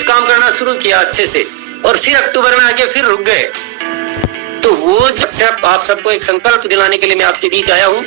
कुछ काम करना शुरू किया अच्छे से, और फिर अक्टूबर में आके फिर रुक गए। तो वो सिर्फ आप सबको एक संकल्प दिलाने के लिए मैं आपके बीच आया हूँ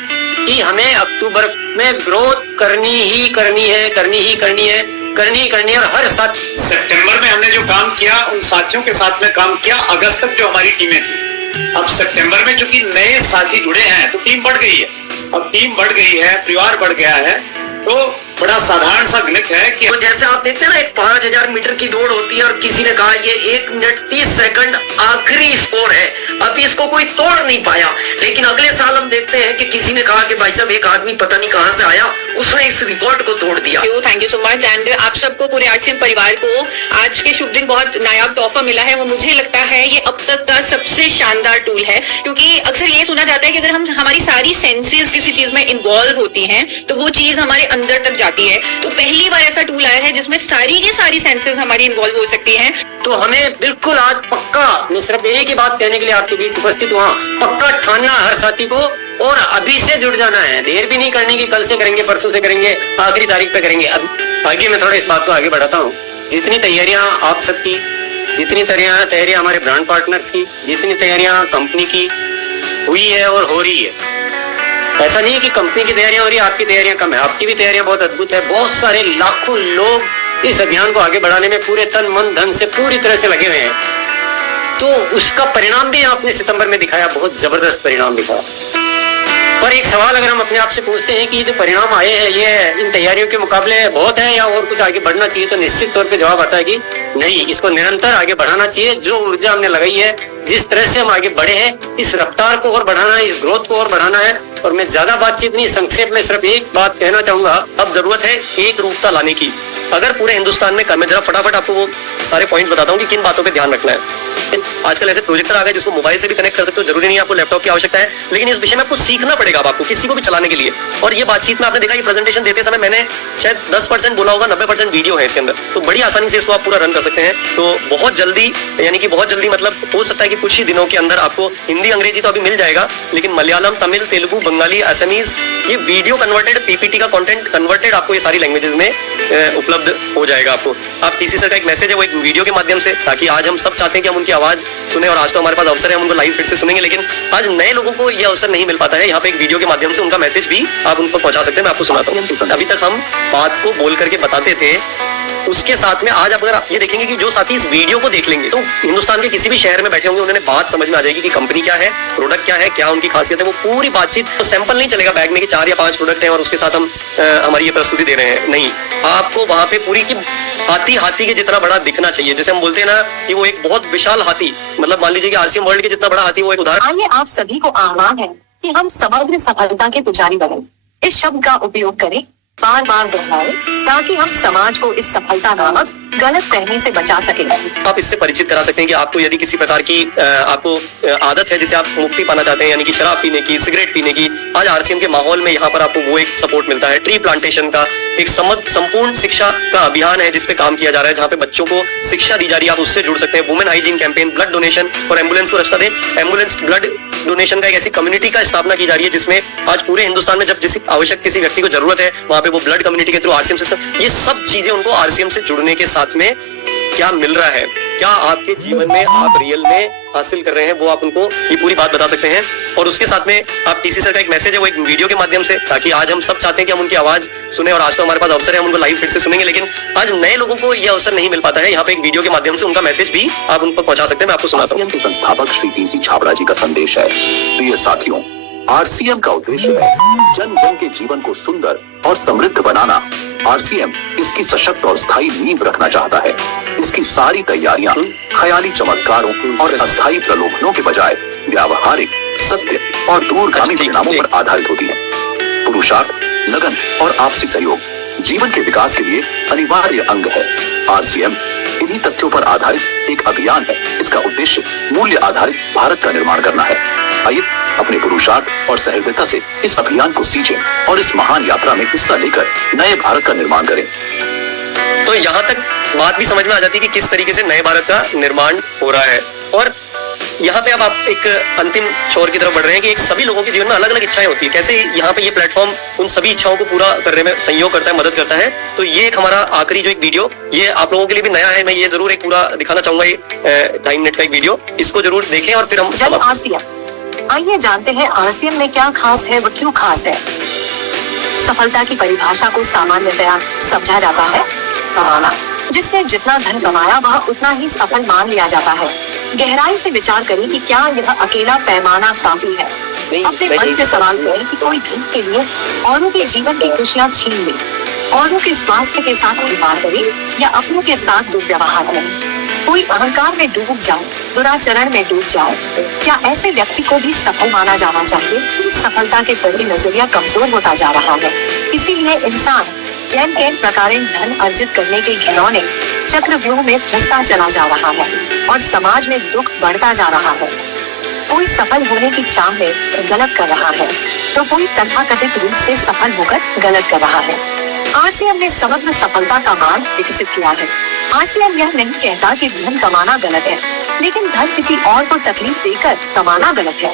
कि हमें अक्टूबर में ग्रोथ करनी ही करनी है, करनी ही करनी है, करनी ही करनी है। और हर साथ सितंबर में हमने जो काम किया उन साथियों के साथ में काम किया, अगस्त तक जो हमारी टीमें थी। अब सितंबर में चूंकि नए साथी जुड़े हैं तो टीम बढ़ गई है। अब टीम बढ़ गई है, परिवार बढ़ गया है, तो बड़ा साधारण सा गणित है कि तो जैसे आप देखते हैं ना, एक 5000 मीटर की दौड़ होती है और किसी ने कहा ये 1 मिनट 30 सेकंड आखिरी स्कोर है, अभी इसको कोई तोड़ नहीं पाया। लेकिन अगले साल हम देखते हैं कि किसी ने कहा कि भाई साहब एक आदमी पता नहीं कहां से आया, उसने इस रिकॉर्ड को तोड़ दिया। Thank you so much. And आप सबको, पूरे आरसीएम परिवार को आज के शुभ दिन बहुत नायाब तोहफा मिला है। वो मुझे लगता है ये अब तक का सबसे शानदार टूल है, क्योंकि अक्सर ये सुना जाता है कि अगर हमारी सारी सेंसेस किसी चीज में इन्वॉल्व होती हैं तो वो चीज हमारे अंदर तक जाती है। तो पहली बार ऐसा टूल आया है जिसमें सारी की सारी सेंसेस हमारी इन्वॉल्व हो सकती हैं। तो हमें बिल्कुल आज पक्का, मैं सिर्फ एक ही बात कहने के लिए आपके बीच उपस्थित हुआ, पक्का ठानना हर साथी को और अभी से जुड़ जाना है। देर भी नहीं करनी कि कल से करेंगे, परसों से करेंगे, आखिरी तारीख पे करेंगे। अब आगे मैं थोड़ा इस बात को आगे बढ़ाता हूँ। जितनी तैयारियां आप सबकी, जितनी तैयारियां हमारे ब्रांड पार्टनर्स की, जितनी तैयारियां कंपनी की हुई है और हो रही है, ऐसा नहीं है कि कंपनी की तैयारियां हो रही है, आपकी तैयारियां कम है। आपकी भी तैयारियां बहुत अद्भुत है। बहुत सारे लाखों लोग इस अभियान को आगे बढ़ाने में पूरे तन मन धन से पूरी तरह से लगे हुए हैं। तो उसका परिणाम भी आपने सितंबर में दिखाया, बहुत जबरदस्त परिणाम दिखाया। पर एक सवाल अगर हम अपने आप से पूछते हैं कि ये जो परिणाम आए हैं ये इन तैयारियों के मुकाबले बहुत है या और कुछ आगे बढ़ना चाहिए, तो निश्चित तौर पे जवाब आता है कि नहीं, इसको निरंतर आगे बढ़ाना चाहिए। जो ऊर्जा हमने लगाई है, जिस तरह से हम आगे बढ़े हैं, इस रफ्तार को और बढ़ाना है, इस ग्रोथ को और बढ़ाना है। और मैं ज्यादा बातचीत नहीं, संक्षेप में सिर्फ एक बात कहना चाहूंगा। अब जरूरत है एक रूपता लाने की। अगर पूरे हिंदुस्तान में मैं जरा फटाफट आपको वो सारे पॉइंट्स बताता हूँ कि किन बातों पे ध्यान रखना है। आजकल ऐसे प्रोजेक्टर आ गए जिसको मोबाइल से भी कनेक्ट कर सकते हो, जरूरी नहीं आपको लैपटॉप की आवश्यकता है, लेकिन इस विषय में आपको सीखना पड़ेगा, आपको किसी को भी चलाने के लिए। और ये बातचीत में आपने देखा, ये प्रेजेंटेशन देते समय मैंने शायद 10% बोला होगा, 90% वीडियो है इसके अंदर, तो बड़ी आसानी से इसको आप पूरा रन कर सकते हैं। तो बहुत जल्दी, यानी कि बहुत जल्दी मतलब हो सकता है कि कुछ ही दिनों के अंदर आपको हिंदी अंग्रेजी तो अभी मिल जाएगा, लेकिन मलयालम, तमिल, तेलुगु, बंगाली, असमीज, ये वीडियो कन्वर्टेड, पीपीटी का कंटेंट कन्वर्टेड आपको ये सारी लैंग्वेजेस में उपलब्ध हो जाएगा। आपको आप टीसी सर का एक मैसेज है वो एक वीडियो के माध्यम से, ताकि आज हम सब चाहते हैं कि हम उनकी आवाज सुने, और आज तो हमारे पास अवसर है, हम उनको लाइव फिर से सुनेंगे, लेकिन आज नए लोगों को ये अवसर नहीं मिल पाता है। यहाँ पे एक वीडियो के माध्यम से उनका मैसेज भी आप उनको पहुंचा सकते हैं। मैं आपको सुना सकता हूँ। अभी तक हम बात को बोल करके बताते थे, उसके साथ में आज अगर आप ये देखेंगे कि जो साथी इस वीडियो को देख लेंगे तो हिंदुस्तान के किसी भी शहर में बैठे होंगे, उन्हें बात समझ में आ जाएगी कि कंपनी क्या है, प्रोडक्ट क्या है, क्या उनकी खासियत है। वो पूरी बातचीत, तो सैंपल नहीं चलेगा बैग में कि 4 या 5 प्रोडक्ट हैं और उसके साथ हम हमारी ये प्रस्तुति दे रहे हैं। नहीं, आपको वहां पे पूरी की हाथी के जितना बड़ा दिखना चाहिए। जैसे हम बोलते हैं ना कि वो एक बहुत विशाल हाथी, मतलब मान लीजिए कि आरसीएम वर्ल्ड के जितना बड़ा हाथी, वो एक उदाहरण। आइए आप सभी को आह्वान है कि हम समग्र सफलता के पुजारी बने। इस शब्द का उपयोग करें, बार बार दोहराएं, ताकि हम समाज को इस सफलता नामक गलत फहमी से बचा सकें। आप इससे परिचित करा सकते हैं कि आपको यदि किसी प्रकार की आपको आदत है जिसे आप मुक्ति पाना चाहते हैं, यानी कि शराब पीने की, सिगरेट पीने की, आज आरसीएम के माहौल में यहाँ पर आपको वो एक सपोर्ट मिलता है। ट्री प्लांटेशन का एक संपूर्ण शिक्षा का अभियान है जिसपे काम किया जा रहा है, जहाँ पे बच्चों को शिक्षा दी जा रही है। आप उससे जुड़ सकते हैं। Women hygiene campaign, blood donation और एम्बुलेंस को रास्ता दे, एम्बुलेंस ब्लड डोनेशन का एक ऐसी कम्युनिटी का स्थापना की जा रही है जिसमें आज पूरे हिंदुस्तान में जब जिस आवश्यक किसी व्यक्ति को जरूरत है, वहां पे वो ब्लड कम्युनिटी के थ्रू आरसीएम सिस्टम, ये सब चीजें उनको आरसीएम से जुड़ने के साथ में क्या मिल रहा है, क्या आपके जीवन में आप रियल में हासिल कर रहे हैं, वो आप उनको ये पूरी बात बता सकते हैं। और उसके साथ में आप टीसी सर का एक मैसेज है वो एक वीडियो के माध्यम से, ताकि आज हम सब चाहते हैं कि हम उनकी आवाज सुने, और आज तो हमारे पास अवसर है, हम उनको लाइव फिर से सुनेंगे, लेकिन आज नए लोगों को ये अवसर नहीं मिल पाता है। यहाँ पे एक वीडियो के माध्यम से उनका मैसेज भी आप उनको पहुंचा सकते हैं। मैं आपको सुना सकता हूं। के संस्थापक श्री टीसी छाबड़ा जी का संदेश है। प्रिय साथियों, आरसीएम का उद्देश्य है जन जन के जीवन को सुंदर और समृद्ध बनाना। आरसीएम इसकी सशक्त और स्थायी नींव रखना चाहता है। इसकी सारी तैयारियां ख्याली चमत्कारों और अस्थायी प्रलोभनों के बजाय व्यावहारिक, सत्य और दूरगामी परिणामों पर आधारित होती है। पुरुषार्थ, लगन और आपसी सहयोग जीवन के विकास के लिए अनिवार्य अंग है। आरसीएम इन्हीं तथ्यों पर आधारित एक अभियान है। इसका उद्देश्य मूल्य आधारित भारत का निर्माण करना है। आइए अपने पुरुषार्थ और सहृदयता से इस अभियान को सींचें और इस महान यात्रा में हिस्सा लेकर नए भारत का निर्माण करें। तो यहाँ तक बात भी समझ में आ जाती है कि किस तरीके से नए भारत का निर्माण हो रहा है। और यहाँ पे अब आप एक अंतिम छोर की तरफ बढ़ रहे हैं कि एक सभी लोगों के जीवन में अलग अलग इच्छाएं होती है, कैसे यहाँ पे ये प्लेटफॉर्म उन सभी इच्छाओं को पूरा करने में सहयोग करता है, मदद करता है। तो ये एक हमारा आखिरी जो एक वीडियो, ये आप लोगों के लिए भी नया है, मैं ये जरूर एक पूरा दिखाना चाहूंगा, ये 2.5 मिनट का एक वीडियो, इसको जरूर देखें और फिर हम जय RCM। आइए जानते हैं RCM में क्या खास है, वो क्यों खास है। सफलता की परिभाषा को सामान्यतया समझा जाता है कमाना, जिसने जितना धन कमाया वह उतना ही सफल मान लिया जाता है। गहराई से विचार करें कि क्या यह अकेला पैमाना काफी है। अपने मन से सवाल करें कि कोई धन के लिए औरों के जीवन की खुशियां छीन ले, औरों के स्वास्थ्य के साथ खिलवाड़ करे या अपनों के साथ दुर्व्यवहार करे, कोई अहंकार में डूब जाए, दुराचरण में डूब जाए, क्या ऐसे व्यक्ति को भी सफल माना जाना चाहिए? सफलता के प्रति नजरिया कमजोर होता जा रहा है, इसीलिए इंसान जैन कैन प्रकारेण धन अर्जित करने के घिनौने चक्रव्यूह में फंसता चला जा रहा है और समाज में दुख बढ़ता जा रहा है। कोई सफल होने की चाह में गलत कर रहा है तो कोई तथाकथित रूप से सफल होकर गलत कर रहा है। RCM ने समग्र सफलता का मार्ग विकसित किया है। RCM यह नहीं कहता कि धन कमाना गलत है, लेकिन धन किसी और को तकलीफ देकर कमाना गलत है।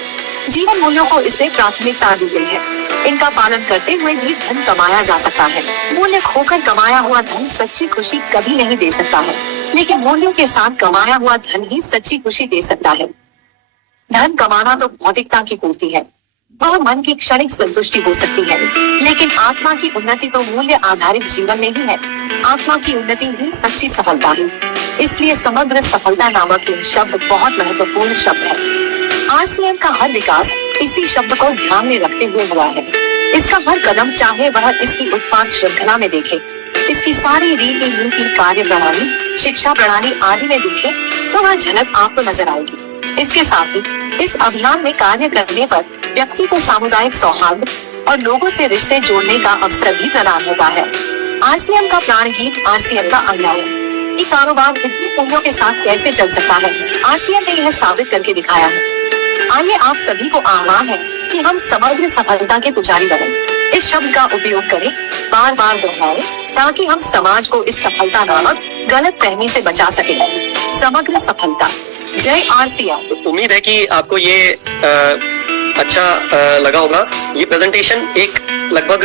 जीवन मूल्यों को इसमें प्राथमिकता दी गई है, इनका पालन करते हुए भी धन कमाया जा सकता है। मूल्य खोकर कमाया हुआ धन सच्ची खुशी कभी नहीं दे सकता है, लेकिन मूल्यों के साथ कमाया हुआ धन ही सच्ची खुशी दे सकता है। धन कमाना तो भौतिकता की पूर्ति है, वह मन की क्षणिक संतुष्टि हो सकती है, लेकिन आत्मा की उन्नति तो मूल्य आधारित जीवन में ही है। आत्मा की उन्नति ही सच्ची सफलता है। इसलिए समग्र सफलता नामक यह शब्द बहुत महत्वपूर्ण शब्द है। RCM का हर विकास इसी शब्द को ध्यान में रखते हुए हुआ है। इसका हर कदम चाहे वह इसकी उत्पाद श्रृंखला में देखे, इसकी सारी रीति नीति, कार्य प्रणाली, शिक्षा प्रणाली आदि में देखे तो वह झलक आपको नजर आएगी। इसके साथ ही इस अभियान में कार्य करने पर व्यक्ति को सामुदायिक सौहार्द और लोगों से रिश्ते जोड़ने का अवसर भी प्रदान होता है। RCM का प्राण गीत, RCM का अन्याय, ये कारोबार इतनी पूंजियों के साथ कैसे चल सकता है? RCM ने यह साबित करके दिखाया है। आइए आप सभी को आह्वान है कि हम समग्र सफलता के पुजारी बने। इस शब्द का उपयोग करें, बार बार दोहराएं, ताकि हम समाज को इस सफलता नामक गलत फहमी से बचा सके। समग्र सफलता। जय RCM। उम्मीद है कि आपको ये अच्छा लगा होगा। ये प्रेजेंटेशन एक लगभग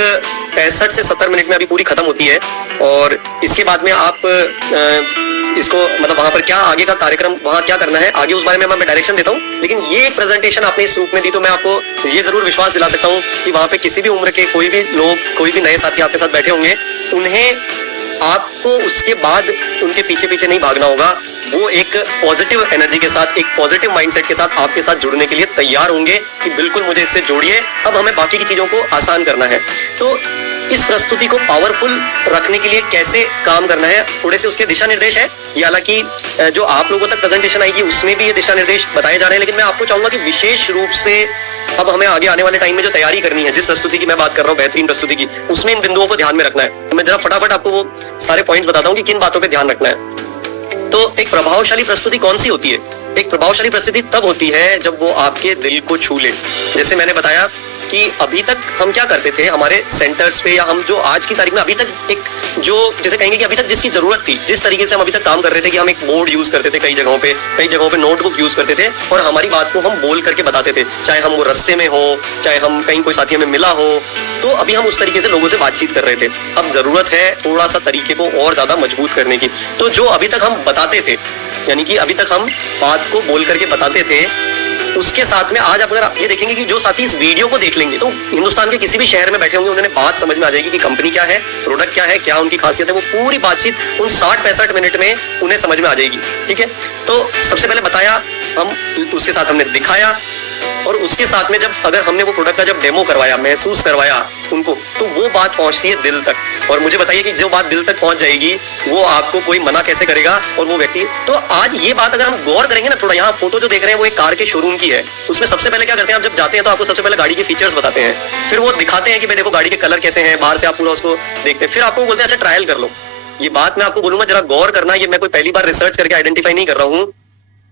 65 से 70 मिनट में अभी पूरी खत्म होती है और इसके बाद में आप इसको मतलब वहां पर क्या आगे का कार्यक्रम, वहां क्या करना है आगे, उस बारे में मैं डायरेक्शन देता हूँ। लेकिन ये एक प्रेजेंटेशन आपने इस रूप में दी तो मैं आपको ये जरूर विश्वास दिला सकता हूँ कि वहां पे किसी भी उम्र के कोई भी लोग, कोई भी नए साथी आपके साथ बैठे होंगे, उन्हें आपको उसके बाद उनके पीछे पीछे नहीं भागना होगा। वो एक पॉजिटिव एनर्जी के साथ, एक पॉजिटिव माइंडसेट के साथ आपके साथ जुड़ने के लिए तैयार होंगे कि बिल्कुल मुझे इससे जोड़िए, अब हमें बाकी की चीजों को आसान करना है। तो इस प्रस्तुति को पावरफुल रखने के लिए कैसे काम करना है, थोड़े से उसके दिशा निर्देश है। ये हालांकि जो आप लोगों तक प्रेजेंटेशन आएगी उसमें भी ये दिशा निर्देश बताए जा रहे हैं, लेकिन मैं आपको चाहूंगा कि विशेष रूप से अब हमें आगे आने वाले टाइम में जो तैयारी करनी है, जिस प्रस्तुति की मैं बात कर रहा हूँ, बेहतरीन प्रस्तुति की, उसमें इन बिंदुओं को ध्यान में रखना है। तो मैं जरा फटाफट आपको वो सारे पॉइंट्स बताता हूँ कि किन बातों पे ध्यान रखना है। तो एक प्रभावशाली प्रस्तुति कौन सी होती है? एक प्रभावशाली प्रस्तुति तब होती है जब वो आपके दिल को छू ले। जैसे मैंने बताया कि अभी तक हम क्या करते थे हमारे सेंटर्स पे, या हम जो आज की तारीख में अभी तक एक जो जैसे कहेंगे कि अभी तक जिसकी जरूरत थी, जिस तरीके से हम अभी तक काम कर रहे थे कि हम एक बोर्ड यूज करते थे, कई जगहों पे नोटबुक यूज करते थे और हमारी बात को हम बोल करके बताते थे, चाहे हम वो रास्ते में हो, चाहे हम कहीं कोई साथी हमें मिला हो, तो अभी हम उस तरीके से लोगों से बातचीत कर रहे थे। अब जरूरत है थोड़ा सा तरीके को और ज्यादा मजबूत करने की। तो जो अभी तक हम बताते थे, यानी कि अभी तक हम बात को बोल करके बताते थे, उसके साथ में आज अगर आप ये देखेंगे कि जो साथी इस वीडियो को देख लेंगे तो हिंदुस्तान के किसी भी शहर में बैठे होंगे, उन्हें बात समझ में आ जाएगी कि कंपनी क्या है, प्रोडक्ट क्या है, क्या उनकी खासियत है। वो पूरी बातचीत उन 60-65 मिनट में उन्हें समझ में आ जाएगी। ठीक है, तो सबसे पहले बताया, हम उसके साथ हमने दिखाया और उसके साथ में जब अगर हमने वो प्रोडक्ट का जब डेमो करवाया, महसूस करवाया उनको, तो वो बात पहुंचती है दिल तक। और मुझे बताइए कि जो बात दिल तक पहुंच जाएगी वो आपको कोई मना कैसे करेगा। और वो व्यक्ति, तो आज ये बात अगर हम गौर करेंगे ना थोड़ा, यहाँ फोटो जो देख रहे हैं वो एक कार के शोरूम की है। उसमें सबसे पहले क्या करते हैं, आप जब जाते हैं तो आपको सबसे पहले गाड़ी के फीचर्स बताते हैं, फिर वो दिखाते हैं कि भाई देखो गाड़ी के कलर कैसे हैं, बाहर से आप पूरा उसको देखते हैं, फिर आपको बोलते हैं अच्छा ट्रायल कर लो। ये बात मैं आपको बोलूंगा, जरा गौर करना, ये मैं कोई पहली बार रिसर्च करके आइडेंटिफाई नहीं कर रहा हूँ।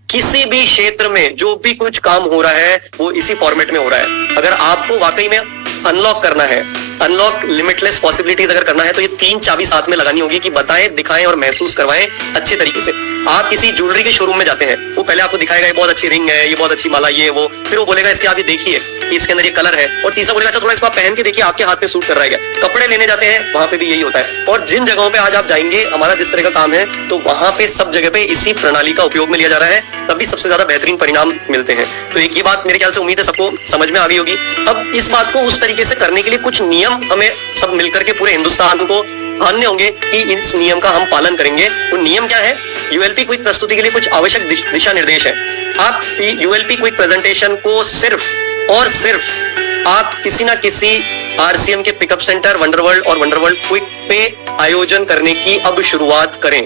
किसी भी क्षेत्र में जो भी कुछ काम हो रहा है वो इसी फॉर्मेट में हो रहा है। अगर आपको वाकई में अनलॉक करना है, अनलॉक लिमिटलेस पॉसिबिलिटीज अगर करना है तो ये 3 चाबी साथ में लगानी होगी कि बताएं, दिखाएं और महसूस करवाएं अच्छे तरीके से। आप किसी ज्वेलरी के शोरूम में जाते हैं, वो पहले आपको दिखाएगा ये बहुत अच्छी रिंग है, ये बहुत अच्छी माला, ये वो, फिर वो बोलेगा इसके आप ये देखिए कि इसके अंदर ये कलर है, और तीसरा बोलेगा अच्छा थोड़ा इसको आप पहन के देखिए आपके हाथ पे सूट कर रहा है क्या। कपड़े लेने जाते हैं वहां पे भी यही होता है, और जिन जगहों पे आज आप जाएंगे हमारा जिस तरह का काम है तो वहां पे सब जगह पे इसी प्रणाली का उपयोग में लिया जा रहा है, तभी सबसे ज्यादा बेहतरीन परिणाम मिलते हैं। तो एक ये बात मेरे ख्याल से उम्मीद है सबको समझ में आ गई होगी। अब इस बात को उस तरीके से करने के लिए कुछ नियम हमें सब मिलकर के पूरे हिंदुस्तान को मानने होंगे कि इस नियम का हम पालन करेंगे। वो नियम क्या है? यूएलपी क्विक प्रस्तुति के लिए कुछ आवश्यक दिशा निर्देश है। आप यूएलपी क्विक प्रेजेंटेशन को सिर्फ और सिर्फ आप किसी ना किसी आरसीएम के पिकअप सेंटर, वंडरवर्ल्ड और वंडरवर्ल्ड क्विक पे आयोजन करने की अब शुरुआत करें।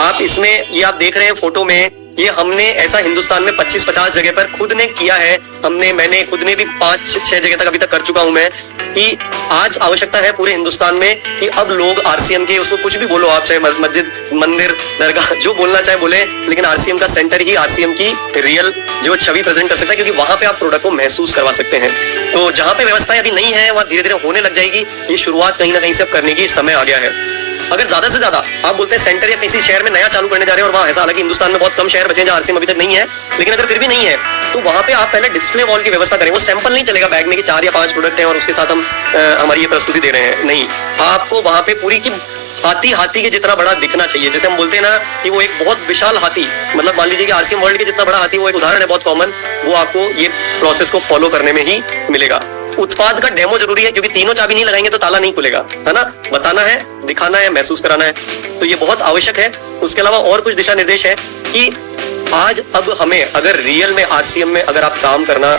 आप इसमें ये आप देख रहे हैं फोटो में, ये हमने ऐसा हिंदुस्तान में 25-50 जगह पर खुद ने किया है। मैंने खुद ने भी 5-6 जगह तक अभी तक कर चुका हूं मैं, कि आज आवश्यकता है पूरे हिंदुस्तान में कि अब लोग आरसीएम के, उसको कुछ भी बोलो आप, चाहे मस्जिद, मंदिर, दरगाह, जो बोलना चाहे बोले, लेकिन आरसीएम का सेंटर ही आरसीएम की रियल जो छवि प्रेजेंट कर सकता है, क्योंकि वहां पे आप प्रोडक्ट को महसूस करवा सकते हैं। तो जहां पे व्यवस्थाएं अभी नहीं है वहां धीरे धीरे होने लग जाएगी। ये शुरुआत कहीं ना कहीं से अब करने की समय आ गया है। अगर ज्यादा से ज्यादा आप बोलते हैं सेंटर या किसी शहर में नया चालू करने जा रहे हैं और वहां ऐसा, हालांकि हिंदुस्तान में बहुत कम शहर बचे हैं जहां आरसीएम अभी तक नहीं है, लेकिन अगर फिर भी नहीं है तो वहां पे आप पहले डिस्प्ले वॉल की व्यवस्था करें। वो सैंपल नहीं चलेगा बैग में कि 4 या 5 प्रोडक्ट हैं और उसके साथ हम हमारी ये प्रस्तुति दे रहे हैं, नहीं। आपको वहां पे पूरी की हाथी के जितना बड़ा दिखना चाहिए। जैसे हम बोलते हैं ना कि वो एक बहुत विशाल हाथी, मतलब मान लीजिए कि आरसीएम वर्ल्ड के जितना बड़ा हाथी, वो एक उदाहरण है बहुत कॉमन, वो आपको ये प्रोसेस को फॉलो करने में ही मिलेगा। उत्पाद का डेमो जरूरी है, क्योंकि तीनों चाबी नहीं लगाएंगे तो ताला नहीं खुलेगा, है ना। बताना है, दिखाना है, महसूस कराना है, तो ये बहुत आवश्यक है। उसके अलावा और कुछ दिशा निर्देश है कि आज अब हमें अगर रियल में आरसीएम में अगर आप काम करना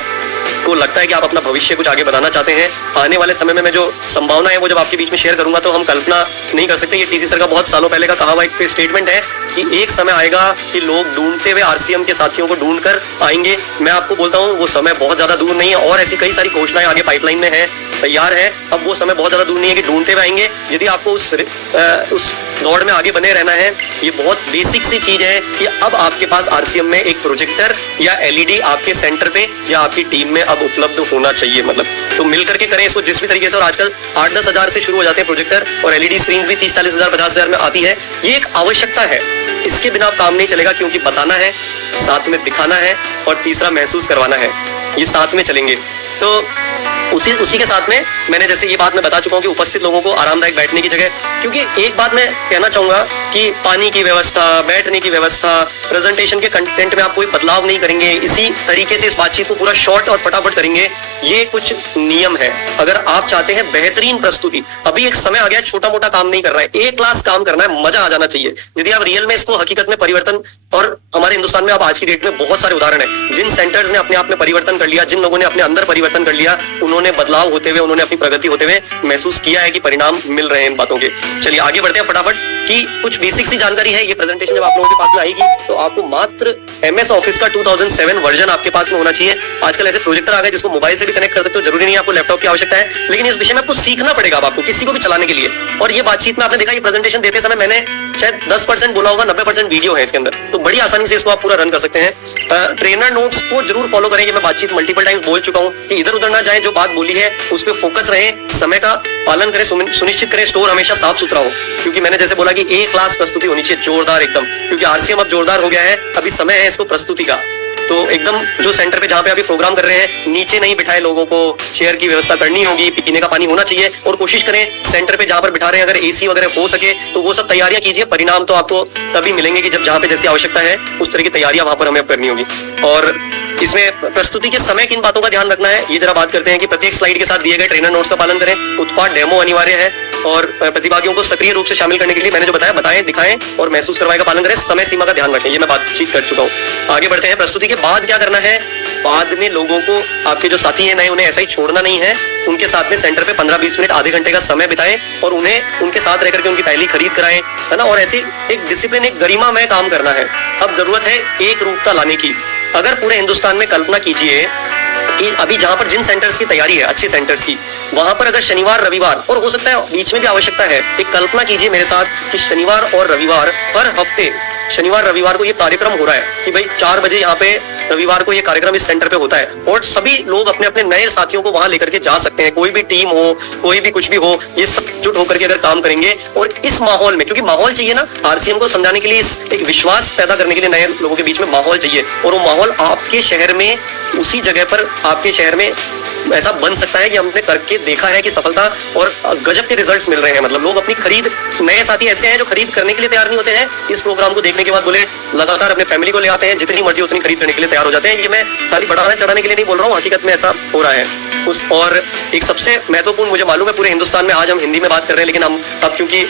को लगता है कि आप अपना भविष्य कुछ आगे बनाना चाहते हैं, आने वाले समय में मैं जो संभावना है वो जब आपके बीच में शेयर करूंगा तो हम कल्पना नहीं कर सकते। ये टीसी सर का बहुत सालों पहले का कहा हुआ एक स्टेटमेंट है कि एक समय आएगा कि लोग ढूंढते हुए आरसीएम के साथियों को ढूंढ कर आएंगे। मैं आपको बोलता हूँ वो समय बहुत ज्यादा दूर नहीं है, और ऐसी कई सारी घोषणाएं आगे पाइपलाइन में है, तैयार है। अब वो समय बहुत ज्यादा दूर नहीं है कि ढूंढते हुए आएंगे। यदि आपको उस दौड़ में आगे बने रहना है, ये बहुत बेसिक सी चीज है कि अब आपके पास आरसीएम में एक प्रोजेक्टर या एलईडी आपके सेंटर पे या आपकी टीम में अब उपलब्ध होना चाहिए। मतलब तो मिल करके करें इसको जिस भी तरीके से। और आजकल 8-10 हजार से शुरू हो जाते हैं प्रोजेक्टर, और एलईडी स्क्रीन भी 30-40 हजार 50 हजार में आती है। ये एक आवश्यकता है, इसके बिना काम नहीं चलेगा, क्योंकि बताना है, साथ में दिखाना है, और तीसरा महसूस करवाना है। ये साथ में चलेंगे। तो उसी के साथ में मैंने जैसे ये बात मैं बता चुका हूँ कि उपस्थित लोगों को आरामदायक बैठने की जगह, क्योंकि एक बात मैं कहना चाहूंगा कि पानी की व्यवस्था, बैठने की व्यवस्था, प्रेजेंटेशन के कंटेंट में आप कोई बदलाव नहीं करेंगे, इसी तरीके से इस बातचीत को पूरा शॉर्ट और फटाफट करेंगे। ये कुछ नियम है। अगर आप चाहते हैं बेहतरीन प्रस्तुति, अभी एक समय आ गया, छोटा मोटा काम नहीं करना है, एक क्लास काम करना है, मजा आ जाना चाहिए। यदि आप रियल में इसको हकीकत में परिवर्तन, और हमारे हिंदुस्तान में अब आज की डेट में बहुत सारे उदाहरण है जिन सेंटर्स ने अपने आप में परिवर्तन कर लिया, जिन लोगों ने अपने अंदर परिवर्तन कर लिया, उन्होंने बदलाव होते हुए, उन्होंने अपनी प्रगति होते हुए महसूस किया है कि परिणाम मिल रहे हैं इन बातों के। चलिए आगे बढ़ते हैं फटाफट, कि कुछ बेसिक सी जानकारी है। ये प्रेजेंटेशन जब आप लोगों के पास में आएगी तो आपको मात्र MS ऑफिस का 2007 वर्जन आपके पास में होना चाहिए। आजकल ऐसे प्रोजेक्टर आ गए जिसको मोबाइल से भी कनेक्ट कर सकते हो, जरूरी नहीं है आपको लैपटॉप की आवश्यकता है, लेकिन इस विषय में आपको सीखना पड़ेगा अब आपको किसी को भी चलाने के लिए। और ये बातचीत में आपने देखा, ये प्रेजेंटेशन देते समय मैंने शायद 10% बोला होगा, 90% वीडियो है इसके अंदर, तो बड़ी आसानी से इसको आप पूरा रन कर सकते हैं। ट्रेनर नोट्स को जरूर फॉलो करें। मैं बातचीत मल्टीपल टाइम्स बोल चुका हूं कि इधर उधर ना जाए, जो बात बोली है उस पर फोकस रहे, समय का पालन करें, सुनिश्चित करें स्टोर हमेशा साफ सुथरा हो, क्योंकि मैंने जैसे बोला कि एक क्लास प्रस्तुति होनी चाहिए जोरदार एकदम, क्योंकि आरसीएम अब जोरदार हो गया है। अभी समय है इसको प्रस्तुति का, तो एकदम जो सेंटर पे जहाँ पे अभी प्रोग्राम कर रहे हैं, नीचे नहीं बिठाए लोगों को, चेयर की व्यवस्था करनी होगी, पीने का पानी होना चाहिए, और कोशिश करें सेंटर पे जहाँ पर बिठा रहे हैं अगर एसी वगैरह हो सके तो वो सब तैयारियां कीजिए। परिणाम तो आपको तभी मिलेंगे कि जब जहाँ पे जैसी आवश्यकता है उस तरह की तैयारियां वहां पर हमें करनी होगी। और इसमें प्रस्तुति के समय किन बातों का ध्यान रखना है, ये जरा बात करते हैं कि प्रत्येक स्लाइड के साथ दिए गए ट्रेनर नोट्स का पालन करें, उत्पाद डेमो अनिवार्य है, और प्रतिभागियों को सक्रिय रूप से शामिल करने के लिए मैंने जो बताया, बताएं, दिखाएं और महसूस करवाए का पालन करें, समय सीमा का ध्यान रखें। ये मैं बातचीत कर चुका हूँ। आगे बढ़ते हैं। प्रस्तुति के बाद क्या करना है? बाद में लोगों को, आपके जो साथी है नए, उन्हें ऐसा ही छोड़ना नहीं है, उनके साथ में सेंटर पे 15-20 मिनट, आधे घंटे का समय बिताएं और उन्हें उनके साथ रहकर के उनकी पहली खरीद कराएं, है ना। और ऐसी एक डिसिप्लिन, एक गरिमा में काम करना है। अब जरूरत है एक रूपता लाने की। अगर पूरे हिंदुस्तान में कल्पना कीजिए कि अभी जहां पर जिन सेंटर्स की तैयारी है, अच्छे सेंटर्स की, वहां पर अगर शनिवार रविवार, और हो सकता है बीच में भी आवश्यकता है, एक कल्पना कीजिए मेरे साथ कि शनिवार और रविवार हर हफ्ते, शनिवार रविवार को ये कार्यक्रम हो रहा है कि भाई 4 बजे यहाँ पे रविवार को ये कार्यक्रम इस सेंटर पे होता है और सभी लोग अपने अपने नए साथियों को वहां लेकर के जा सकते हैं। कोई भी टीम हो, कोई भी कुछ भी हो, ये सब जुट होकर के अगर काम करेंगे और इस माहौल में, क्योंकि माहौल चाहिए ना आरसीएम को समझाने के लिए, इस एक विश्वास पैदा करने के लिए नए लोगों के बीच में माहौल चाहिए, और वो माहौल आपके शहर में, उसी जगह पर आपके शहर में ऐसा बन सकता है कि हमने करके देखा है कि सफलता और गजब के रिजल्ट्स मिल रहे हैं। मतलब लोग अपनी खरीद, नए साथी ऐसे हैं जो खरीद करने के लिए तैयार नहीं होते हैं, इस प्रोग्राम को देखने के बाद बोले लगातार अपने फैमिली को ले आते हैं, जितनी मर्जी उतनी खरीद करने के लिए तैयार हो जाते हैं। ये मैं खाली बढ़ाने चढ़ाने के लिए नहीं बोल रहा हूँ, हकीकत में ऐसा हो रहा है। और एक सबसे महत्वपूर्ण, मुझे मालूम है पूरे हिंदुस्तान में आज हम हिंदी में बात कर रहे हैं, लेकिन हम अब क्योंकि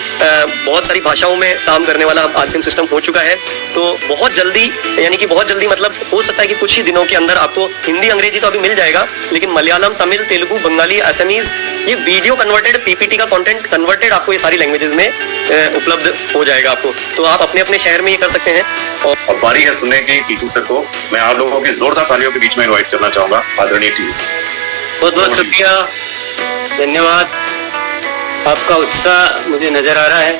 बहुत सारी भाषाओं में काम करने वाला आरसीएम सिस्टम हो चुका है, तो बहुत जल्दी, यानी कि बहुत जल्दी मतलब हो सकता है कि कुछ ही दिनों के अंदर आपको हिंदी अंग्रेजी तो अभी मिल जाएगा, लेकिन मलयालम, तमिल, तेलुगु, बंगाली, असमीज, ये वीडियो कन्वर्टेड, पीपीटी का कंटेंट कन्वर्टेड आपको ये सारी लैंग्वेजेस में उपलब्ध हो जाएगा आपको। तो आप अपने अपने शहर में ये कर सकते हैं। और बारी है सुनने की टीसी सर को। मैं आप लोगों की जोरदार तालियों के बीच में इनवाइट करना चाहूंगा आदरणीय टीसी सर। बहुत बहुत शुक्रिया, धन्यवाद। आपका उत्साह मुझे नजर आ रहा है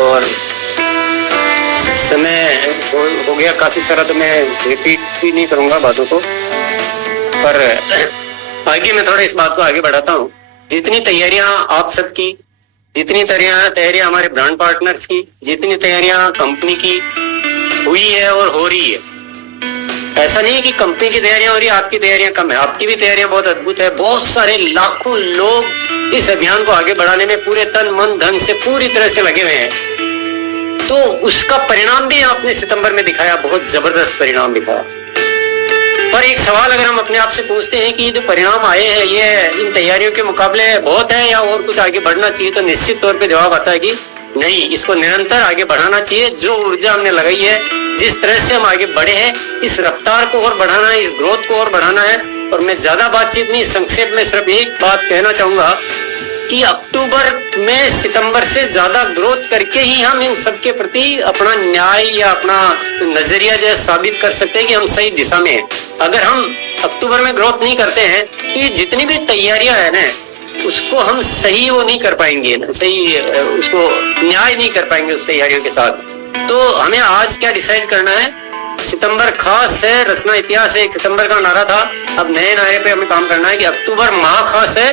और समय हो गया काफी सारा, तो मैं रिपीट भी नहीं करूंगा बातों को, पर आगे मैं थोड़ा इस बात को आगे बढ़ाता हूँ। जितनी तैयारियां आप सबकी, जितनी तैयारियां हमारे ब्रांड पार्टनर्स की, जितनी तैयारियां कंपनी की हुई है और हो रही है, ऐसा नहीं है कि कंपनी की तैयारियां हो रही है, आपकी तैयारियां कम है। आपकी भी तैयारियां बहुत अद्भुत है। बहुत सारे लाखों लोग इस अभियान को आगे बढ़ाने में पूरे तन मन धन से पूरी तरह से लगे हुए हैं। तो उसका परिणाम भी आपने सितंबर में दिखाया, बहुत जबरदस्त परिणाम दिखाया। पर एक सवाल अगर हम अपने आप से पूछते हैं कि ये जो परिणाम आए हैं, ये इन तैयारियों के मुकाबले बहुत है या और कुछ आगे बढ़ना चाहिए, तो निश्चित तौर पे जवाब आता है कि नहीं, इसको निरंतर आगे बढ़ाना चाहिए। जो ऊर्जा हमने लगाई है, जिस तरह से हम आगे बढ़े हैं, इस रफ्तार को और बढ़ाना है, इस ग्रोथ को और बढ़ाना है। और मैं ज्यादा बातचीत नहीं, संक्षेप में सिर्फ एक बात कहना चाहूंगा कि अक्टूबर में सितंबर से ज्यादा ग्रोथ करके ही हम इन सबके प्रति अपना न्याय या अपना नजरिया जो है साबित कर सकते हैं कि हम सही दिशा में हैं। अगर हम अक्टूबर में ग्रोथ नहीं करते हैं तो ये जितनी भी तैयारियां है ना, उसको हम सही वो नहीं कर पाएंगे, सही उसको न्याय नहीं कर पाएंगे उस तैयारियों के साथ। तो हमें आज क्या डिसाइड करना है, सितंबर खास है, रचना इतिहास है, 1 सितंबर का नारा था। अब नए नारे पे हमें काम करना है कि अक्टूबर माह खास है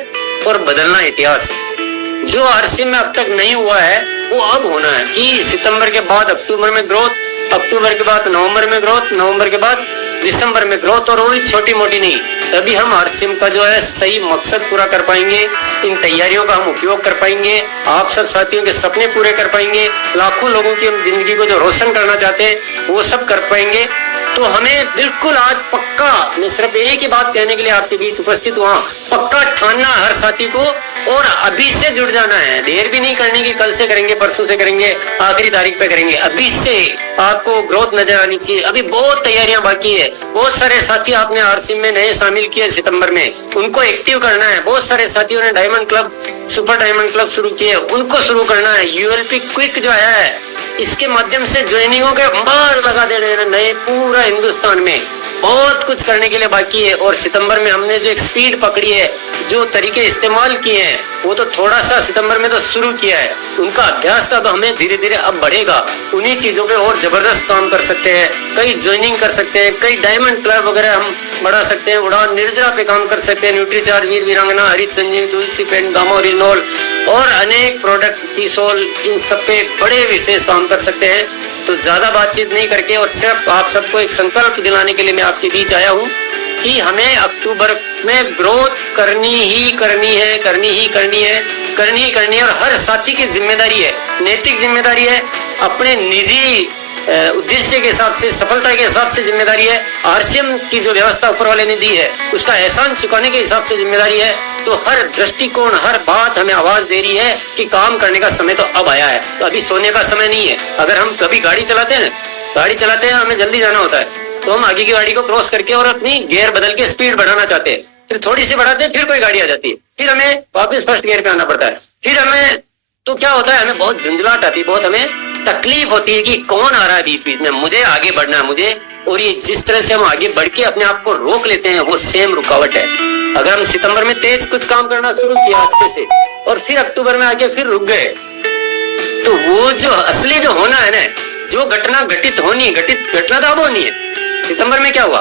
और बदलना इतिहास है। जो आरसीएम में अब तक नहीं हुआ है वो अब होना है कि सितंबर के बाद अक्टूबर में ग्रोथ, अक्टूबर के बाद नवंबर में ग्रोथ, नवंबर के बाद दिसंबर में ग्रोथ, और वो भी छोटी मोटी नहीं। तभी हम आरसीएम का जो है सही मकसद पूरा कर पाएंगे, इन तैयारियों का हम उपयोग कर पाएंगे, आप सब साथियों के सपने पूरे कर पाएंगे, लाखों लोगों की हम जिंदगी को जो रोशन करना चाहते हैं वो सब कर पाएंगे। तो हमें बिल्कुल आज पक्का, मैं सिर्फ एक ही बात कहने के लिए आपके बीच उपस्थित हुआ, पक्का ठानना हर साथी को और अभी से जुड़ जाना है। देर भी नहीं करनी कि कल से करेंगे, परसों से करेंगे, आखिरी तारीख पे करेंगे। अभी से आपको ग्रोथ नजर आनी चाहिए। अभी बहुत तैयारियां बाकी है। बहुत सारे साथी आपने आरसीएम में नए शामिल किए सितंबर में, उनको एक्टिव करना है। बहुत सारे साथियों ने diamond club, super diamond club शुरू किए, उनको शुरू करना है। यूएलपी क्विक जो है, इसके माध्यम से ज्वाइनिंगों के मार लगा दे रहे हैं नए पूरा हिंदुस्तान में। बहुत कुछ करने के लिए बाकी है। और सितंबर में हमने जो एक स्पीड पकड़ी है, जो तरीके इस्तेमाल किए हैं, वो तो थोड़ा सा सितंबर में तो शुरू किया है, उनका अभ्यास अब हमें धीरे धीरे अब बढ़ेगा। उन्हीं चीजों पे और जबरदस्त काम कर सकते हैं, कई ज्वाइनिंग कर सकते हैं, कई डायमंड क्लब वगैरह हम बढ़ा सकते हैं, उड़ान निर्जरा पे काम कर सकते हैं, न्यूट्रीचार्ज, वीर वीरांगना, हरित संजीव, तुलसी पेंट, गामोरिनोल और अनेक प्रोडक्ट टीसोल, इन सब पे बड़े विशेष काम कर सकते हैं। तो ज्यादा बातचीत नहीं करके और सिर्फ आप सबको एक संकल्प दिलाने के लिए मैं आपके बीच आया हूँ कि हमें अक्टूबर में ग्रोथ करनी ही करनी है, करनी ही करनी है, करनी ही करनी है। और हर साथी की जिम्मेदारी है, नैतिक जिम्मेदारी है, अपने निजी उद्देश्य के हिसाब से, सफलता के हिसाब से जिम्मेदारी है। आरसीएम की जो व्यवस्था ऊपर वाले ने दी है, उसका एहसान चुकाने के हिसाब से जिम्मेदारी है। तो हर दृष्टिकोण, हर बात हमें आवाज दे रही है कि काम करने का समय तो अब आया है। तो अभी सोने का समय नहीं है। अगर हम कभी गाड़ी चलाते हैं, हमें जल्दी जाना होता है, तो हम आगे की गाड़ी को क्रॉस करके और अपनी गियर बदल के स्पीड बढ़ाना चाहते हैं, फिर थोड़ी सी बढ़ाते हैं, फिर कोई गाड़ी आ जाती है, फिर हमें वापस फर्स्ट गियर पे आना पड़ता है। फिर हमें तो क्या होता है, हमें बहुत झुंझलाहट आती है, बहुत हमें तकलीफ होती है कि कौन आ रहा है बीच बीच में, मुझे आगे बढ़ना है मुझे। और ये जिस तरह से हम आगे बढ़ के अपने आप को रोक लेते हैं, वो सेम रुकावट है। अगर हम सितंबर में तेज कुछ काम करना शुरू किया अच्छे से और फिर अक्टूबर में आके फिर रुक गए, तो वो जो असली जो होना है ना, जो घटना घटित होनी है, घटना तो अब होनी है, सितंबर में क्या हुआ?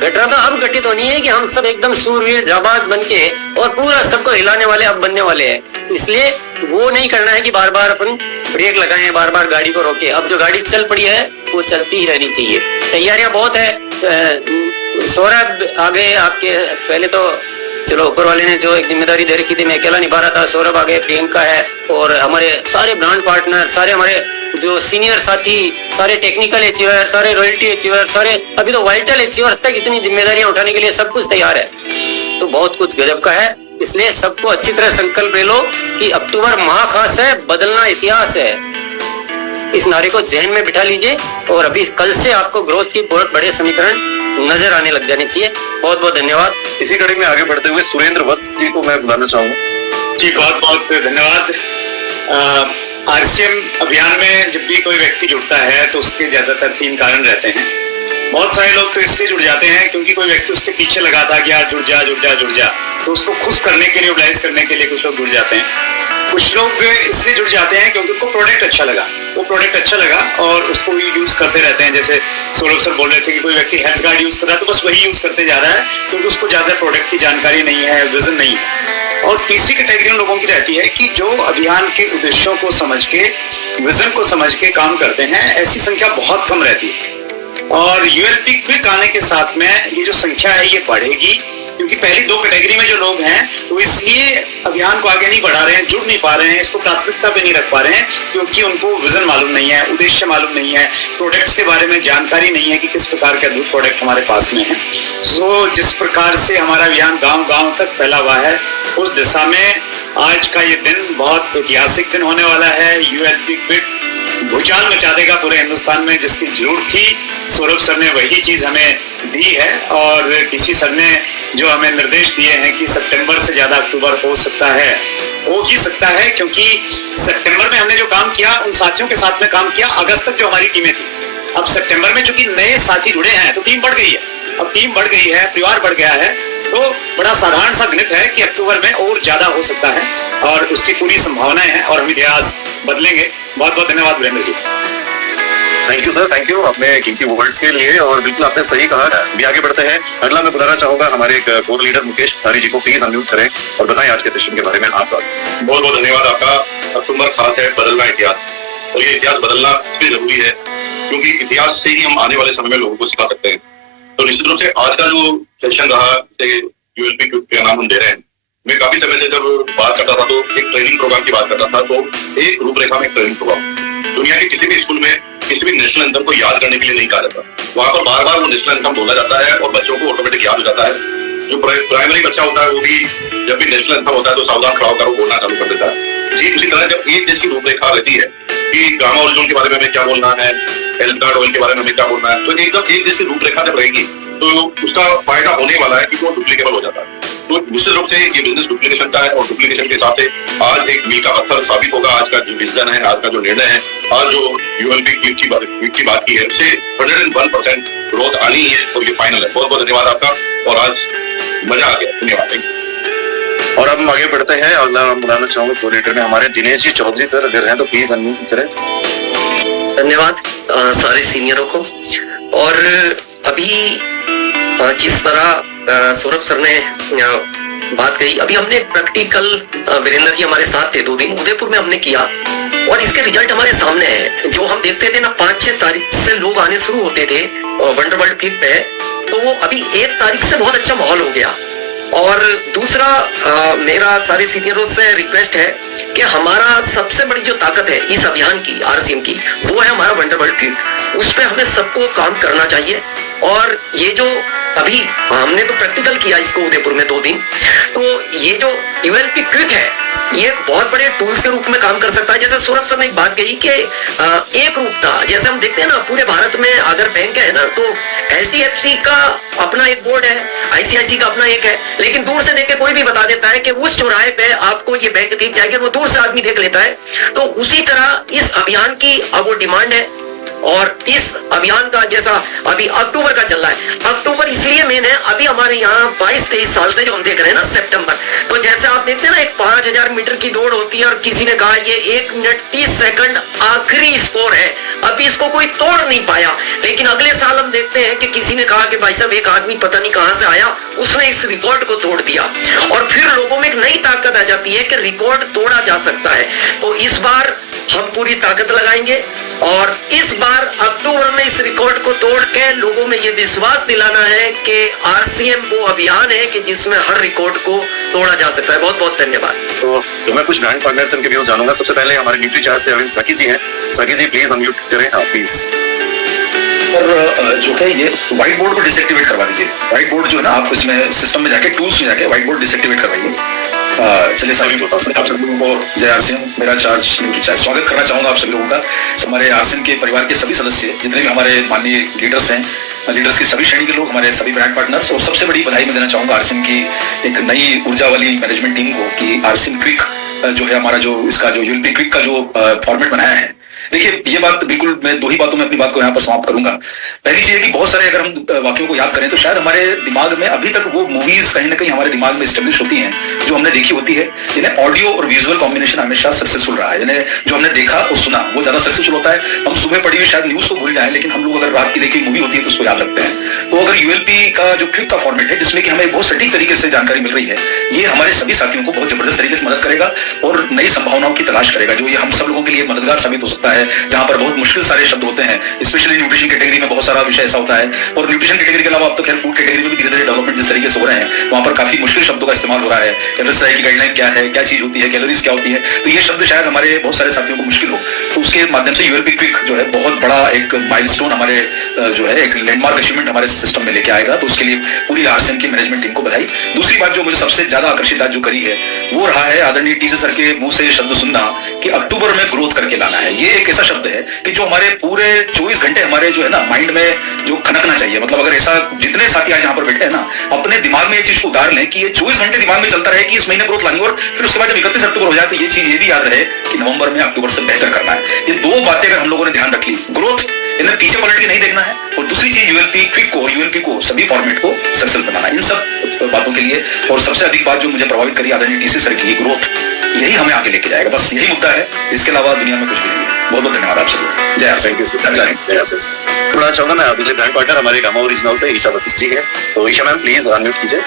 गठबंधन अब गठित होनी है कि हम सब एकदम सूरवीर जाबाज बनके और पूरा सबको हिलाने वाले अब बनने वाले हैं। इसलिए वो नहीं करना है कि बार बार अपन ब्रेक लगाएं, बार बार गाड़ी को रोके। अब जो गाड़ी चल पड़ी है वो चलती ही रहनी चाहिए। तैयारियां बहुत है। सौरभ आगे आपके, पहले तो चलो ऊपर वाले ने जो एक जिम्मेदारी दे रखी थी मैं अकेला निभा रहा था। सौरभ आगे, प्रियंका है और हमारे सारे ब्रांड पार्टनर, सारे हमारे जो सीनियर साथी, सारे टेक्निकल अचीवर, सारे रॉयल्टी अचीवर, सारे अभी तो वाइटल अचीवर तक इतनी जिम्मेदारियां उठाने के लिए सब कुछ तैयार है। तो बहुत कुछ गजब का है। इसलिए सबको अच्छी तरह संकल्प ले लो कि अक्टूबर महाखास है, बदलना इतिहास है। इस नारे को जहन में बिठा लीजिए और अभी कल से आपको ग्रोथ की बहुत बड़े समीकरण नजर आने लग जाने चाहिए। बहुत बहुत धन्यवाद। इसी कड़ी में आगे बढ़ते हुए सुरेंद्र वत्स जी को मैं बुलाना चाहूंगा। जी बहुत बहुत धन्यवाद। आरसीएम अभियान में जब भी कोई व्यक्ति जुड़ता है तो उसके ज्यादातर 3 कारण रहते हैं। बहुत सारे लोग तो इसलिए जुड़ जाते हैं क्योंकि कोई व्यक्ति उसके पीछे लगा था कि यार जुड़ जा जुड़ जा जुड़ जा, तो उसको खुश करने के लिए, मोबिलाइज करने के लिए कुछ लोग जुड़ जाते हैं। कुछ लोग इसलिए जुड़ जाते हैं क्योंकि उनको प्रोडक्ट अच्छा लगा, वो प्रोडक्ट अच्छा लगा और उसको यूज करते रहते हैं। जैसे सौरभ सर बोल रहे थे कि कोई व्यक्ति हेल्थ कार्ड यूज कर रहा है तो बस वही यूज करते जा रहा है क्योंकि उसको ज्यादा प्रोडक्ट की जानकारी नहीं है, विजन नहीं है। और तीसरी कैटेगरी उन लोगों की रहती है कि जो अभियान के उद्देश्यों को समझ के, विजन को समझ के काम करते हैं, ऐसी संख्या बहुत कम रहती है। और यूएलपी क्विक आने के साथ में ये जो संख्या है ये बढ़ेगी क्योंकि पहली 2 कैटेगरी में जो लोग हैं वो इसलिए अभियान को आगे नहीं बढ़ा रहे हैं, जुड़ नहीं पा रहे हैं, इसको प्राथमिकता पे नहीं रख पा रहे हैं क्योंकि उनको विजन मालूम नहीं है, उद्देश्य मालूम नहीं है, प्रोडक्ट्स के बारे में जानकारी नहीं है कि किस प्रकार के अद्भुत प्रोडक्ट हमारे पास में है। सो जिस प्रकार से हमारा अभियान गांव-गांव तक फैला हुआ है, उस दिशा में आज का ये दिन बहुत ऐतिहासिक दिन होने वाला है। यूएलपी क्विक भूचाल मचा देगा पूरे हिंदुस्तान में, जिसकी जरूरत थी सौरभ सर ने वही चीज हमें दी है। और डीसी सर ने जो हमें निर्देश दिए हैं कि सितंबर से ज्यादा अक्टूबर हो सकता है, हो ही सकता है क्योंकि सितंबर में हमने जो काम किया उन साथियों के साथ में काम किया अगस्त तक जो हमारी टीमें थी। अब सितंबर में चूंकि नए साथी जुड़े हैं तो टीम बढ़ गई है। अब टीम बढ़ गई है, परिवार बढ़ गया है, तो बड़ा साधारण सा गणित है कि अक्टूबर में और ज्यादा हो सकता है और उसकी पूरी संभावनाएं हैं और हम इतिहास बदलेंगे। बहुत बहुत धन्यवाद Virendra ji. Thank you sir, thank you अपने कीमती वर्ड्स के लिए। और बिल्कुल आपने सही कहा। भी आगे बढ़ते हैं। अगला मैं बुलाना चाहूंगा हमारे कोर लीडर मुकेश धारी जी को। प्लीज अनम्यूट करें और बताएं आज के सेशन के बारे में आपका। बहुत बहुत धन्यवाद आपका। अक्टूबर खास है, बदलना इतिहास, और ये इतिहास बदलना इसलिए जरूरी है क्योंकि इतिहास से ही हम आने वाले समय में लोगों को सिखा सकते हैं। तो निश्चित रूप से आज का जो सेशन रहा, यूएलपी का नाम हम दे रहे हैं, मैं काफी समय से जब बात करता था तो एक ट्रेनिंग प्रोग्राम की बात करता था, तो एक रूपरेखा में एक ट्रेनिंग प्रोग्राम दुनिया के किसी भी स्कूल में किसी भी नेशनल एंथम को याद करने के लिए नहीं कहा जाता। वहां पर बार बार वो नेशनल एंथम बोला जाता है और बच्चों को ऑटोमेटिक याद हो जाता है। जो प्राइमरी बच्चा होता है वो भी जब भी नेशनल एंथम होता है तो सावधान खड़ा होकर वो बोलना चालू कर देता है। ठीक उसी तरह जब एक जैसी रूपरेखा रहती है कि गामा ओरिजिन के बारे में हमें क्या बोलना है, हेल्थ कार्ड ऑयल के बारे में हमें क्या बोलना है, तो एकदम एक जैसी रूपरेखा जब रहेगी तो उसका फायदा होने वाला है कि वो डुप्लीकेबल हो जाता है। तो निश्चित रूप से ये बिजनेस डुप्लीकेशन का है और डुप्लीकेशन के हिसाब से आज एक मील का पत्थर साबित होगा। आज का जो डिसीजन है, आज का जो निर्णय है, आज जो यूएलपी क्विक की बात की है, उससे 101% ग्रोथ आनी है और ये फाइनल है। बहुत बहुत धन्यवाद आपका और आज मजा आ गया। धन्यवाद। और अब हम आगे बढ़ते हैं। अगला मैं बुलाना चाहूंगा कोऑर्डिनेटर में हमारे दिनेश जी चौधरी सर अगर हैं तो प्लीज अनम्यूट करें। धन्यवाद सारे सीनियरों को। और अभी जिस तरह सौरभ सर ने बात कही, अभी हमने एक प्रैक्टिकल, वीरेंद्र जी हमारे साथ थे 2 दिन उदयपुर में हमने किया और इसके रिजल्ट हमारे सामने है। जो हम देखते थे ना 5-6 तारीख से लोग आने शुरू होते थे वंडरवर्ल्ड क्विक पे, तो वो अभी 1 तारीख से बहुत अच्छा माहौल हो गया। और दूसरा मेरा सारे सीनियरों से रिक्वेस्ट है कि हमारा सबसे बड़ी जो ताकत है इस अभियान की, आरसीएम की, वो है हमारा वंडरवर्ल्ड क्विक। उस पे हमें सबको काम करना चाहिए। और ये जो अभी हमने तो प्रैक्टिकल किया इसको उदयपुर में 2 दिन, तो ये जो यूएलपी क्विक है ये एक बहुत बड़े टूल्स के रूप में काम कर सकता है। जैसे सौरभ सर ने एक बात कही कि एक रूपता, जैसे हम देखते हैं ना पूरे भारत में अगर बैंक है ना तो एचडीएफसी का अपना एक बोर्ड है, आईसीआईसी का अपना एक है, लेकिन दूर से देख के कोई भी बता देता है कि उस चौराहे पे आपको ये बैंक दिख जाएगी, वो दूर से आदमी देख लेता है। तो उसी तरह इस अभियान की अब वो डिमांड है और इस अभियान का जैसा अभी अक्टूबर का चल रहा है, अक्टूबर इसलिए मेन है, अभी हमारे यहाँ 22-23 साल से जो हम देख रहे हैं ना सितंबर, तो जैसे आप देखते हैं ना एक 5000 मीटर की दौड़ होती है और किसी ने कहा ये 1 मिनट 30 सेकंड आखिरी स्कोर है, अभी इसको कोई तोड़ नहीं पाया। लेकिन अगले साल हम देखते हैं कि किसी ने कहा कि भाई साहब एक आदमी पता नहीं कहां से आया, उसने इस रिकॉर्ड को तोड़ दिया और फिर लोगों में एक नई ताकत आ जाती है कि रिकॉर्ड तोड़ा जा सकता है। तो इस बार हम पूरी ताकत लगाएंगे और इस बार अक्टूबर में इस रिकॉर्ड को तोड़ के लोगों में ये विश्वास दिलाना है कि आरसीएम वो अभियान है कि जिसमें हर रिकॉर्ड को तोड़ा जा सकता है। बहुत बहुत धन्यवाद। तो मैं कुछ ब्रांड पार्टनर्स उनके व्यूज जानूंगा। सबसे पहले हमारे न्यूट्री चार्ज से अरविंद सखी जी हैं। सखी जी प्लीज अनम्यूट करें। हाँ प्लीज। और जो है ये व्हाइट बोर्ड को डिसएक्टिवेट करवा दीजिए। व्हाइट बोर्ड जो है ना, आप इसमें सिस्टम में जाके टूल्स में जाके व्हाइट बोर्ड डिसएक्टिवेट करवाइए। चलिए सभी आप सब लोगों को जय आरसीएम, मेरा चार्ज न्यूट्री चार्ज। स्वागत करना चाहूंगा आप सभी लोगों का। हमारे आरसीएम के परिवार के सभी सदस्य, जितने भी हमारे माननीय लीडर्स हैं, लीडर्स की सभी श्रेणी के लोग, हमारे सभी ब्रांड पार्टनर्स, और सबसे बड़ी बधाई मैं देना चाहूंगा आरसीएम की एक नई ऊर्जा वाली मैनेजमेंट टीम को कि आरसीएम क्विक जो है हमारा जो इसका जो यूएलपी क्विक का जो फॉर्मेट बनाया है। देखिए ये बात बिल्कुल मैं दो ही बातों में अपनी बात को यहाँ पर समाप्त करूंगा। पहली चीज है कि बहुत सारे अगर हम वाक्यों को याद करें तो शायद हमारे दिमाग में अभी तक वो मूवीज कहीं ना कहीं हमारे दिमाग में एस्टेब्लिश होती हैं जो हमने देखी होती है, जिन्हें ऑडियो और विजुअल कॉम्बिनेशन हमेशा सक्सेसफुल रहा है, जिन्हें जो हमने देखा और सुना वो ज्यादा सक्सेसफुल होता है। हम सुबह पढ़ी हुई शायद न्यूज को भूल जाए, लेकिन हम लोग अगर रात की देखी मूवी होती है तो उसको याद रखते हैं। तो अगर यूएलपी का जो क्विक का फॉर्मेट है जिसमें कि हमें बहुत सटीक तरीके से जानकारी मिल रही है, ये हमारे सभी साथियों को बहुत जबरदस्त तरीके से मदद करेगा और नई संभावनाओं की तलाश करेगा, जो ये हम सब लोगों के लिए मददगार साबित हो सकता है। जहां पर बहुत मुश्किल सारे शब्द होते हैं, स्पेशली न्यूट्रिशन कैटेगरी में बहुत सारा विषय ऐसा होता है, और न्यूट्रिशन कैटेगरी के अलावा अब तो खैर फूड कैटेगरी में भी धीरे धीरे डेवलपमेंट जिस तरीके से हो रहे हैं, वहां पर काफी मुश्किल शब्दों का इस्तेमाल हो रहा है। एफएसआई की गाइडलाइन क्या है, क्या चीज होती है, कैलोरीज क्या होती है, तो ये शब्द शायद हमारे बहुत सारे साथियों को मुश्किल हो, तो उसके माध्यम से यूएलपी क्विक जो है बहुत बड़ा एक माइलस्टोन हमारे जो है एक लैंडमार्क अचीवमेंट हमारे सिस्टम में लेके आएगा। तो उसके लिए पूरी आरसीएम की मैनेजमेंट टीम को बधाई। दूसरी बात जो मुझे सबसे ज्यादा आकर्षित आज जो करी है वो रहा है आदरणीय टीसी सर के मुंह से शब्द सुनना कि अक्टूबर में ग्रोथ करके लाना है। ये एक ऐसा शब्द है कि जो हमारे पूरे 24 घंटे हमारे जो है ना माइंड में जो खनकना चाहिए। मतलब अगर ऐसा जितने साथी आज यहाँ पर बैठे हैं ना, अपने दिमाग में ये चीज को उतार लें कि ये 24 घंटे दिमाग में चलता रहे कि इस महीने ग्रोथ लानी, और फिर उसके बाद जब 31 अक्टूबर हो जाए तो ये चीज ये भी याद रहे कि नवंबर में अक्टूबर से बेहतर करना है। ये दो बातें अगर हम लोगों ने ध्यान रख ली, ग्रोथ इन्हें पीछे पलट के नहीं देखना है, और दूसरी चीज यूएलपी क्विक को, यूएलपी को सभी फॉर्मेट को सक्सेस बनाना, इन सब बातों के लिए। और सबसे अधिक बात जो मुझे प्रभावित करी आदरणीय टीसी सर की ग्रोथ, यही हमें आगे लेके जाएगा। बस यही मुद्दा है, इसके अलावा दुनिया में कुछ भी नहीं है। बहुत बहुत धन्यवाद आप सबको। जय आरसीएम। थोड़ा चाहूंगा मैं अगले ब्रांड पार्टनर हमारे गामा ओरिजिनल से ईशा वशिष्ठ जी है। तो ईशा मैम प्लीज अनम्यूट कीजिए।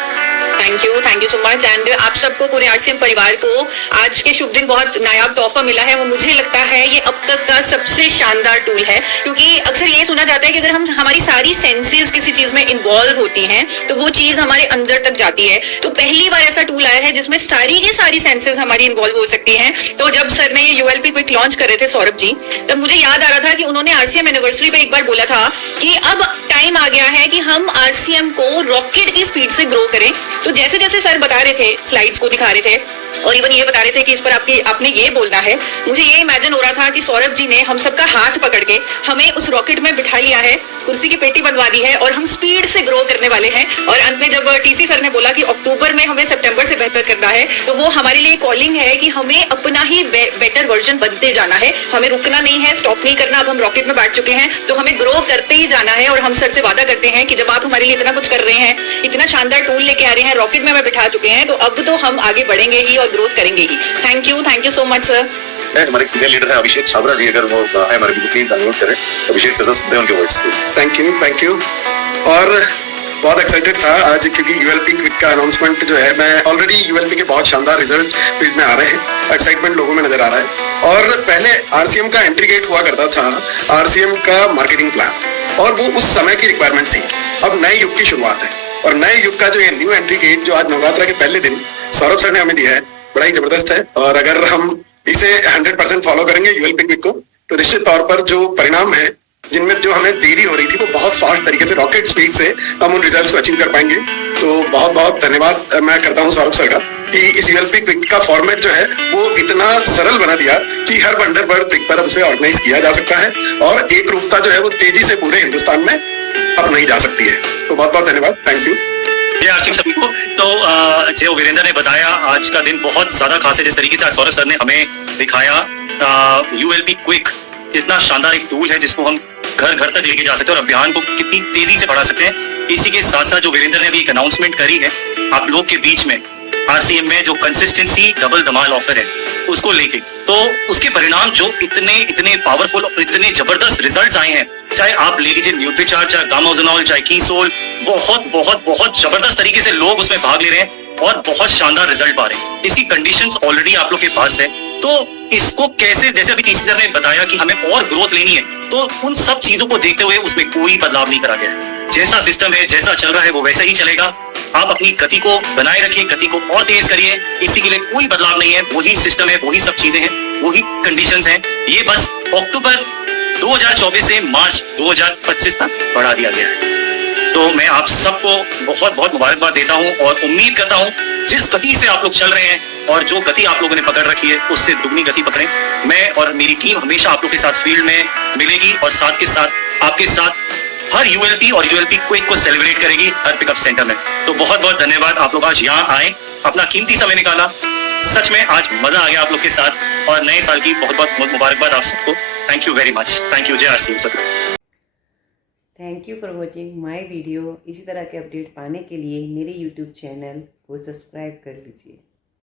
Thank you so much. And आप सबको, पूरे आरसीएम परिवार को आज के शुभ दिन बहुत नायाब तोहफा मिला है। वो मुझे लगता है ये अब तक का सबसे शानदार टूल है, क्योंकि अक्सर ये सुना जाता है कि अगर हम हमारी सारी सेंसेस किसी चीज में इन्वॉल्व होती हैं तो वो चीज हमारे अंदर तक जाती है। तो पहली बार ऐसा टूल आया है जिसमें सारी की सारी सेंसेस हमारी इन्वॉल्व हो सकती हैं। तो जब सर ने ये यूएलपी क्विक लॉन्च कर रहे थे सौरभ जी, तब मुझे याद आ रहा था कि उन्होंने आरसीएम एनिवर्सरी पे एक बार बोला था कि अब टाइम आ गया है कि हम आरसीएम को रॉकेट की स्पीड से ग्रो करें। तो जैसे जैसे सर बता रहे थे, स्लाइड्स को दिखा रहे थे और इवन ये बता रहे थे कि इस पर आपने ये बोलना है, मुझे ये इमेजिन हो रहा था कि सौरभ जी ने हम सबका हाथ पकड़ के हमें उस रॉकेट में बिठा लिया है, कुर्सी की पेटी बनवा दी है और हम स्पीड से ग्रो करने वाले हैं। और अंत में जब टीसी सर ने बोला कि अक्टूबर में हमें सितंबर से बेहतर करना है, तो वो हमारे लिए कॉलिंग है कि हमें अपना ही बेटर वर्जन बनते जाना है, हमें रुकना नहीं है, स्टॉप नहीं करना। अब हम रॉकेट में बैठ चुके हैं तो हमें ग्रो करते ही जाना है। और हम सर से वादा करते हैं कि जब आप हमारे लिए इतना कुछ कर रहे हैं, इतना शानदार टूल लेके आ रहे हैं, रॉकेट में हमें बिठा चुके हैं, तो अब तो हम आगे बढ़ेंगे ही और ग्रोथ करेंगे ही। Thank you so much sir. हमारे सीनियर लीडर है अभिषेक छाबड़ा जी, अगर वो है हमारे को प्लीज अनम्यूट करें। अभिषेक सर से उनके वर्ड्स। Thank you. और बहुत एक्साइटेड था आज क्योंकि यूएलपी क्विक का अनाउंसमेंट जो है, मैं ऑलरेडी यूएलपी के बहुत शानदार रिजल्ट फील्ड में आ रहे हैं, एक्साइटमेंट लोगों में नजर आ रहा है। और पहले आरसीएम का एंट्री गेट हुआ करता था आरसीएम का मार्केटिंग प्लान, और वो उस समय की रिक्वायरमेंट थी। अब नए युग की शुरुआत है और नए युग का जो ये न्यू एंट्री गेट जो आज नवरात्रा के पहले दिन सौरभ सर ने हमें दिया है, बड़ा ही जबरदस्त है। और अगर हम इसे 100% फॉलो करेंगे यूएलपी क्विक को, तो निश्चित तौर पर जो परिणाम है, जिनमें जो हमें देरी हो रही थी, वो बहुत फास्ट तरीके से रॉकेट स्पीड से हम उन रिजल्ट्स को अचीव कर पाएंगे। तो बहुत बहुत धन्यवाद मैं करता हूं सौरभ सर का कि इस यूएलपी क्विक का फॉर्मेट जो है वो इतना सरल बना दिया कि हर वंडरबर्ड क्विक पर उसे ऑर्गेनाइज किया जा सकता है और एक रूपता जो है वो तेजी से पूरे हिंदुस्तान में अपनाई जा सकती है। तो बहुत बहुत धन्यवाद। Thank you. जय आरसीएम सभी को। तो जो वीरेंद्र ने बताया, आज का दिन बहुत ज्यादा खास है। जिस तरीके से आज सौरभ सर ने हमें दिखाया, यूएलपी क्विक इतना शानदार एक टूल है जिसको हम घर घर तक लेके जा सकते हैं और अभियान को कितनी तेजी से बढ़ा सकते हैं। इसी के साथ साथ जो वीरेंद्र ने अभी एक अनाउंसमेंट करी है आप लोग के बीच में, आरसीएम में जो कंसिस्टेंसी डबल धमाल ऑफर है उसको लेके, तो उसके परिणाम जो इतने पावरफुल और इतने जबरदस्त रिजल्ट्स आए हैं, चाहे आप ले लीजिए न्यूट्रीचार्ज, चाहे गामाओजेनॉल, चाहे कीसोल, बहुत बहुत बहुत जबरदस्त तरीके से लोग उसमें भाग ले रहे हैं और बहुत शानदार रिजल्ट पा रहे हैं। इसकी कंडीशंस ऑलरेडी आप लोग के पास है, तो इसको कैसे, जैसे अभी टीसी सर ने बताया कि हमें और ग्रोथ लेनी है, तो उन सब चीजों को देखते हुए उसमें कोई बदलाव नहीं करा गया है। जैसा सिस्टम है, जैसा चल रहा है वो वैसा ही चलेगा। आप अपनी गति को बनाए रखिए, गति को और तेज करिए, इसी के लिए कोई बदलाव नहीं है। वही सिस्टम है, वही सब चीजें हैं, वही कंडीशंस हैं। ये बस अक्टूबर 2024 से मार्च 2025 तक बढ़ा दिया गया है। तो मैं आप सबको बहुत बहुत मुबारकबाद देता हूं और उम्मीद करता हूं जिस गति से आप लोग चल रहे हैं और जो गति आप लोगों ने पकड़ रखी है उससे दुगनी गति पकड़ें। मैं और मेरी टीम हमेशा आप लोग के साथ फील्ड में मिलेगी और साथ के साथ आपके साथ हर यूएलपी और यूएलपी क्विक को सेलिब्रेट करेगी हर पिकअप सेंटर में। तो बहुत बहुत धन्यवाद, आप लोग आज यहाँ आए, अपना कीमती समय निकाला। सच में आज मजा आ गया आप लोग के साथ और नए साल की बहुत बहुत मुबारकबाद आप सबको। Thank you very much. Thank you. जय RCM sir. Thank you for watching my video. इसी तरह के अपडेट पाने के लिए मेरे यूट्यूब चैनल को सब्सक्राइब कर लीजिए।